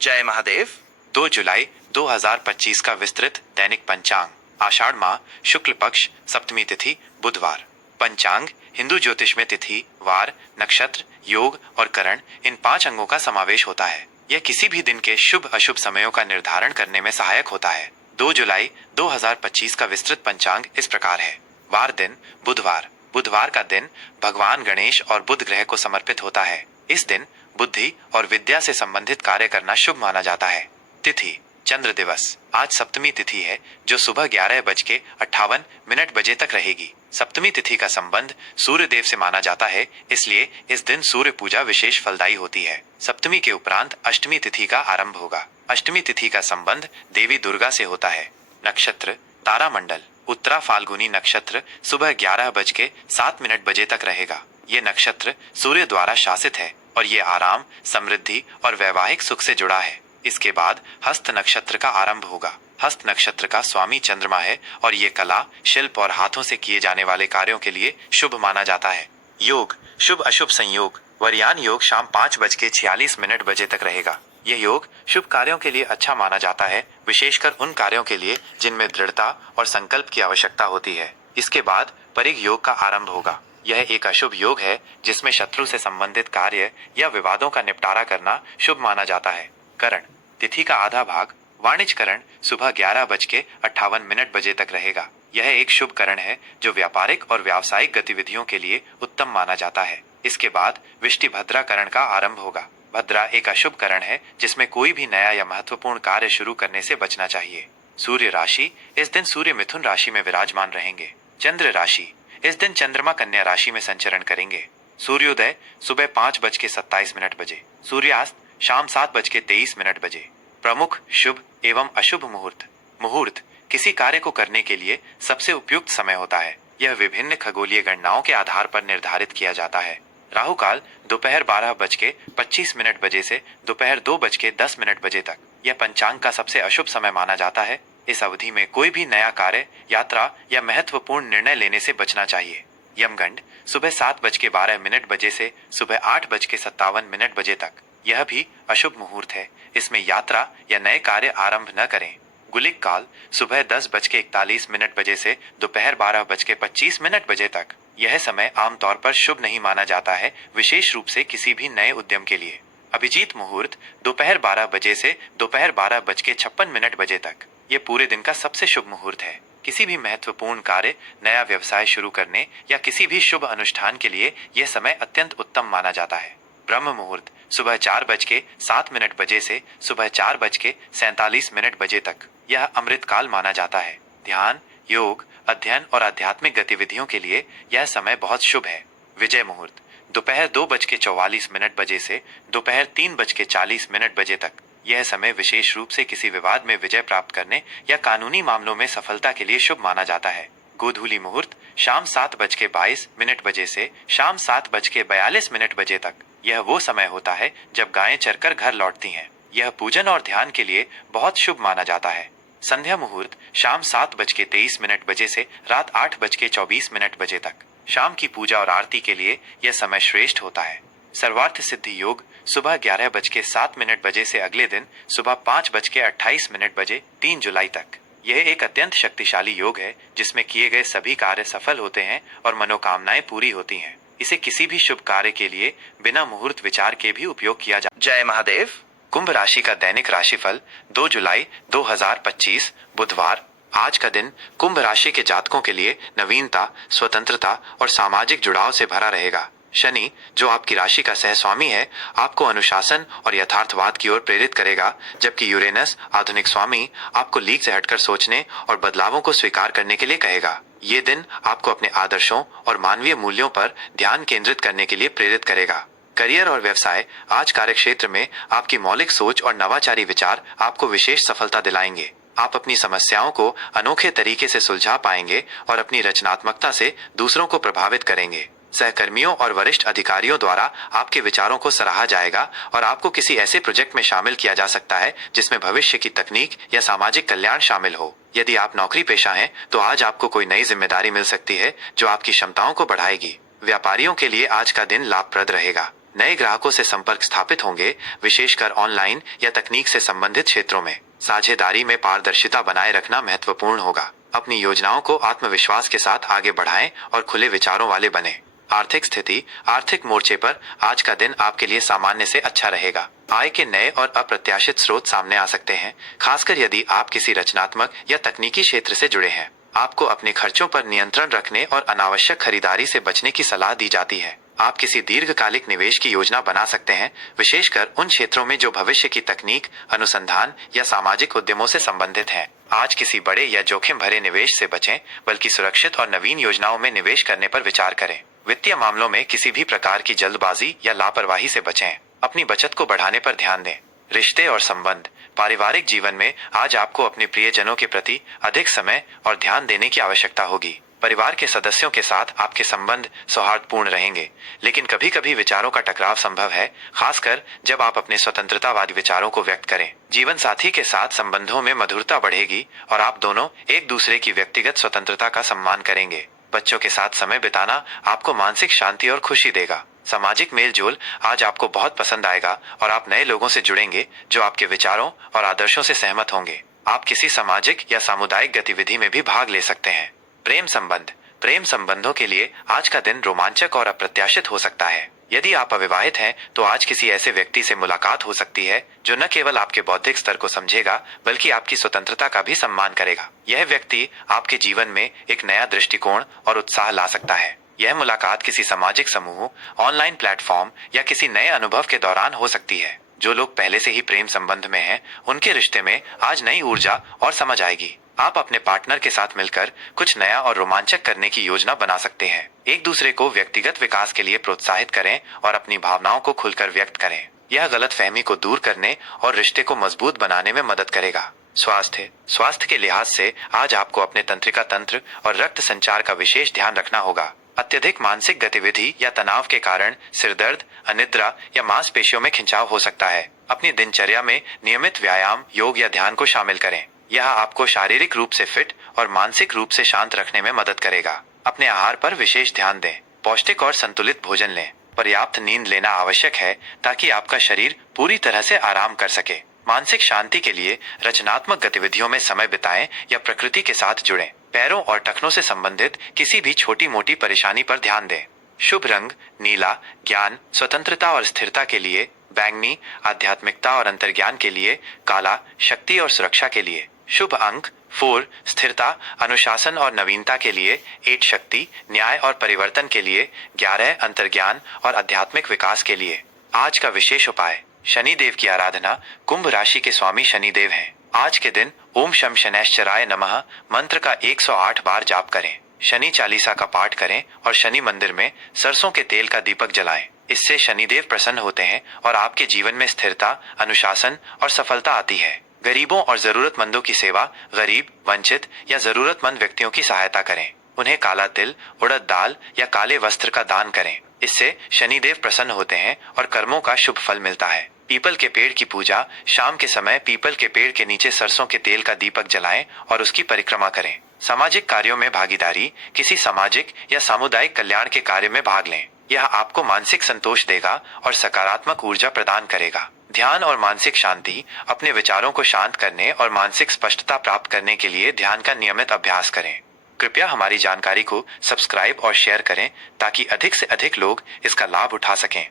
जय महादेव। 2 जुलाई 2025 का विस्तृत दैनिक पंचांग। आषाढ़ माह शुक्ल पक्ष सप्तमी तिथि बुधवार। पंचांग हिंदू ज्योतिष में तिथि, वार, नक्षत्र, योग और करण इन 5 अंगों का समावेश होता है। यह किसी भी दिन के शुभ अशुभ समयों का निर्धारण करने में सहायक होता है। 2 जुलाई 2025 का विस्तृत पंचांग इस प्रकार है। वार दिन बुधवार। बुधवार का दिन भगवान गणेश और बुध ग्रह को समर्पित होता है। इस दिन बुद्धि और विद्या से संबंधित कार्य करना शुभ माना जाता है। तिथि चंद्र दिवस। आज सप्तमी तिथि है जो सुबह 11:58 बजे तक रहेगी। सप्तमी तिथि का संबंध सूर्य देव से माना जाता है, इसलिए इस दिन सूर्य पूजा विशेष फलदायी होती है। सप्तमी के उपरांत अष्टमी तिथि का आरंभ होगा। अष्टमी तिथि का संबंध देवी दुर्गा से होता है। नक्षत्र तारामंडल। उत्तरा फाल्गुनी नक्षत्र सुबह 11:07 बजे तक रहेगा। ये नक्षत्र सूर्य द्वारा शासित है और ये आराम, समृद्धि और वैवाहिक सुख से जुड़ा है। इसके बाद हस्त नक्षत्र का आरंभ होगा। हस्त नक्षत्र का स्वामी चंद्रमा है और ये कला, शिल्प और हाथों से किए जाने वाले कार्यों के लिए शुभ माना जाता है। योग शुभ अशुभ संयोग। वरयान योग शाम 5:46 बजे तक रहेगा। यह योग शुभ कार्यों के लिए अच्छा माना जाता है, विशेषकर उन कार्यों के लिए जिनमें दृढ़ता और संकल्प की आवश्यकता होती है। इसके बाद परिग योग का आरंभ होगा। यह एक अशुभ योग है जिसमें शत्रु से संबंधित कार्य या विवादों का निपटारा करना शुभ माना जाता है। करण तिथि का आधा भाग वाणिज्य करण सुबह 11:58 बजे तक रहेगा। यह एक शुभ करण है जो व्यापारिक और व्यावसायिक गतिविधियों के लिए उत्तम माना जाता है। इसके बाद विष्टि भद्रा करण का आरंभ होगा। भद्रा एक अशुभ करण है जिसमें कोई भी नया या महत्वपूर्ण कार्य शुरू करने से बचना चाहिए। सूर्य राशि इस दिन सूर्य मिथुन राशि में विराजमान रहेंगे। चंद्र राशि इस दिन चंद्रमा कन्या राशि में संचरण करेंगे। सूर्योदय सुबह 5:27 बजे। सूर्यास्त शाम 7:23 बजे। प्रमुख शुभ एवं अशुभ मुहूर्त। मुहूर्त किसी कार्य को करने के लिए सबसे उपयुक्त समय होता है। यह विभिन्न खगोलीय गणनाओं के आधार पर निर्धारित किया जाता है। राहु काल दोपहर 12:25 बजे से दोपहर 2:10 बजे तक। यह पंचांग का सबसे अशुभ समय माना जाता है। इस अवधि में कोई भी नया कार्य, यात्रा या महत्वपूर्ण निर्णय लेने से बचना चाहिए। यमगंड सुबह 7:12 बजे से सुबह 8:57 बजे तक। यह भी अशुभ मुहूर्त है। इसमें यात्रा या नए कार्य आरंभ न करें। गुलिक काल सुबह 10:41 बजे से दोपहर 12:25 बजे तक। यह समय आमतौर पर शुभ नहीं माना जाता है, विशेष रूप से किसी भी नए उद्यम के लिए। अभिजीत मुहूर्त दोपहर 12 बजे से दोपहर 12:56 बजे तक। ये पूरे दिन का सबसे शुभ मुहूर्त है। किसी भी महत्वपूर्ण कार्य, नया व्यवसाय शुरू करने या किसी भी शुभ अनुष्ठान के लिए यह समय अत्यंत उत्तम माना जाता है। ब्रह्म मुहूर्त सुबह 4:07 बजे से सुबह 4:47 बजे तक। यह अमृत काल माना जाता है। ध्यान, योग, अध्ययन और आध्यात्मिक गतिविधियों के लिए यह समय बहुत शुभ है। विजय मुहूर्त दोपहर 2:44 बजे से दोपहर 3:40 बजे तक। यह समय विशेष रूप से किसी विवाद में विजय प्राप्त करने या कानूनी मामलों में सफलता के लिए शुभ माना जाता है। गोधूली मुहूर्त शाम 7:22 बजे से शाम 7:42 बजे तक। यह वो समय होता है जब गायें चरकर घर लौटती हैं। यह पूजन और ध्यान के लिए बहुत शुभ माना जाता है। संध्या मुहूर्त शाम 7:23 बजे से रात 8:24 बजे तक। शाम की पूजा और आरती के लिए यह समय श्रेष्ठ होता है। सर्वार्थ सिद्धि योग सुबह 11:07 बजे से अगले दिन सुबह 5:28 बजे 3 जुलाई तक। यह एक अत्यंत शक्तिशाली योग है जिसमें किए गए सभी कार्य सफल होते हैं और मनोकामनाएं पूरी होती हैं। इसे किसी भी शुभ कार्य के लिए बिना मुहूर्त विचार के भी उपयोग किया जा। जय महादेव। कुंभ राशि का दैनिक राशिफल 2 जुलाई 2025 बुधवार। आज का दिन कुंभ राशि के जातकों के लिए नवीनता, स्वतंत्रता और सामाजिक जुड़ाव से भरा रहेगा। शनि, जो आपकी राशि का सहस्वामी है, आपको अनुशासन और यथार्थवाद की ओर प्रेरित करेगा, जबकि यूरेनस, आधुनिक स्वामी, आपको लीक से हटकर सोचने और बदलावों को स्वीकार करने के लिए कहेगा। ये दिन आपको अपने आदर्शों और मानवीय मूल्यों पर ध्यान केंद्रित करने के लिए प्रेरित करेगा। करियर और व्यवसाय। आज कार्यक्षेत्र में आपकी मौलिक सोच और नवाचारी विचार आपको विशेष सफलता दिलाएंगे। आप अपनी समस्याओं को अनोखे तरीके से सुलझा पाएंगे और अपनी रचनात्मकता से दूसरों को प्रभावित करेंगे। सहकर्मियों और वरिष्ठ अधिकारियों द्वारा आपके विचारों को सराहा जाएगा और आपको किसी ऐसे प्रोजेक्ट में शामिल किया जा सकता है जिसमें भविष्य की तकनीक या सामाजिक कल्याण शामिल हो। यदि आप नौकरी पेशा हैं तो आज आपको कोई नई जिम्मेदारी मिल सकती है जो आपकी क्षमताओं को बढ़ाएगी। व्यापारियों के लिए आज का दिन लाभप्रद रहेगा। नए ग्राहकों से संपर्क स्थापित होंगे, विशेषकर ऑनलाइन या तकनीक से संबंधित क्षेत्रों में। साझेदारी में पारदर्शिता बनाए रखना महत्वपूर्ण होगा। अपनी योजनाओं को आत्मविश्वास के साथ आगे बढ़ाएं और खुले विचारों वाले बने। आर्थिक स्थिति, आर्थिक मोर्चे पर आज का दिन आपके लिए सामान्य से अच्छा रहेगा। आय के नए और अप्रत्याशित स्रोत सामने आ सकते हैं, खासकर यदि आप किसी रचनात्मक या तकनीकी क्षेत्र से जुड़े हैं। आपको अपने खर्चों पर नियंत्रण रखने और अनावश्यक खरीदारी से बचने की सलाह दी जाती है। आप किसी दीर्घकालिक निवेश की योजना बना सकते हैं, विशेषकर उन क्षेत्रों में जो भविष्य की तकनीक, अनुसंधान या सामाजिक उद्यमों से संबंधित हैं। आज किसी बड़े या जोखिम भरे निवेश से बचें, बल्कि सुरक्षित और नवीन योजनाओं में निवेश करने पर विचार करें। वित्तीय मामलों में किसी भी प्रकार की जल्दबाजी या लापरवाही से बचें। अपनी बचत को बढ़ाने पर ध्यान दें। रिश्ते और संबंध, पारिवारिक जीवन में आज आपको अपने प्रियजनों के प्रति अधिक समय और ध्यान देने की आवश्यकता होगी। परिवार के सदस्यों के साथ आपके संबंध सौहार्दपूर्ण रहेंगे, लेकिन कभी कभी विचारों का टकराव संभव है, खासकर जब आप अपने स्वतंत्रतावादी विचारों को व्यक्त करें। जीवन साथी के साथ संबंधों में मधुरता बढ़ेगी और आप दोनों एक दूसरे की व्यक्तिगत स्वतंत्रता का सम्मान करेंगे। बच्चों के साथ समय बिताना आपको मानसिक शांति और खुशी देगा। सामाजिक मेलजोल आज आपको बहुत पसंद आएगा और आप नए लोगों से जुड़ेंगे जो आपके विचारों और आदर्शों से सहमत होंगे। आप किसी सामाजिक या सामुदायिक गतिविधि में भी भाग ले सकते हैं। प्रेम संबंध, प्रेम संबंधों के लिए आज का दिन रोमांचक और अप्रत्याशित हो सकता है। यदि आप अविवाहित हैं, तो आज किसी ऐसे व्यक्ति से मुलाकात हो सकती है जो न केवल आपके बौद्धिक स्तर को समझेगा, बल्कि आपकी स्वतंत्रता का भी सम्मान करेगा। यह व्यक्ति आपके जीवन में एक नया दृष्टिकोण और उत्साह ला सकता है। यह मुलाकात किसी सामाजिक समूह, ऑनलाइन प्लेटफॉर्म या किसी नए अनुभव के दौरान हो सकती है। जो लोग पहले से ही प्रेम संबंध में हैं, उनके रिश्ते में आज नई ऊर्जा और समझ आएगी। आप अपने पार्टनर के साथ मिलकर कुछ नया और रोमांचक करने की योजना बना सकते हैं। एक दूसरे को व्यक्तिगत विकास के लिए प्रोत्साहित करें और अपनी भावनाओं को खुलकर व्यक्त करें। यह गलतफहमी को दूर करने और रिश्ते को मजबूत बनाने में मदद करेगा। स्वास्थ्य, स्वास्थ्य के लिहाज से आज आपको अपने तंत्रिका तंत्र और रक्त संचार का विशेष ध्यान रखना होगा। अत्यधिक मानसिक गतिविधि या तनाव के कारण सिर दर्द, अनिद्रा या मांसपेशियों में खिंचाव हो सकता है। अपनी दिनचर्या में नियमित व्यायाम, योग या ध्यान को शामिल करें। यह आपको शारीरिक रूप से फिट और मानसिक रूप से शांत रखने में मदद करेगा। अपने आहार पर विशेष ध्यान दें। पौष्टिक और संतुलित भोजन लें। पर्याप्त नींद लेना आवश्यक है ताकि आपका शरीर पूरी तरह से आराम कर सके। मानसिक शांति के लिए रचनात्मक गतिविधियों में समय बिताएं या प्रकृति के साथ जुड़ें। पैरों और टखनों से संबंधित किसी भी छोटी मोटी परेशानी पर ध्यान दें। शुभ रंग नीला, ज्ञान, स्वतंत्रता और स्थिरता के लिए। बैंगनी, आध्यात्मिकता और अंतर्ज्ञान के लिए। काला, शक्ति और सुरक्षा के लिए। शुभ अंक 4, स्थिरता, अनुशासन और नवीनता के लिए। 8, शक्ति, न्याय और परिवर्तन के लिए। 11, अंतर्ज्ञान और आध्यात्मिक विकास के लिए। आज का विशेष उपाय, शनिदेव की आराधना। कुंभ राशि के स्वामी शनिदेव हैं। आज के दिन ओम शम शनैश्चराय नमः मंत्र का 108 बार जाप करें। शनि चालीसा का पाठ करें और शनि मंदिर में सरसों के तेल का दीपक जलाएं। इससे शनिदेव प्रसन्न होते हैं और आपके जीवन में स्थिरता, अनुशासन और सफलता आती है। गरीबों और जरूरतमंदों की सेवा। गरीब, वंचित या जरूरतमंद व्यक्तियों की सहायता करें। उन्हें काला तिल, उड़द दाल या काले वस्त्र का दान करें। इससे शनिदेव प्रसन्न होते हैं और कर्मों का शुभ फल मिलता है। पीपल के पेड़ की पूजा। शाम के समय पीपल के पेड़ के नीचे सरसों के तेल का दीपक जलाएं और उसकी परिक्रमा करें। सामाजिक कार्यों में भागीदारी। किसी सामाजिक या सामुदायिक कल्याण के कार्य में भाग लें। यह आपको मानसिक संतोष देगा और सकारात्मक ऊर्जा प्रदान करेगा। ध्यान और मानसिक शांति। अपने विचारों को शांत करने और मानसिक स्पष्टता प्राप्त करने के लिए ध्यान का नियमित अभ्यास करें। कृपया हमारी जानकारी को सब्सक्राइब और शेयर करें ताकि अधिक से अधिक लोग इसका लाभ उठा सकें।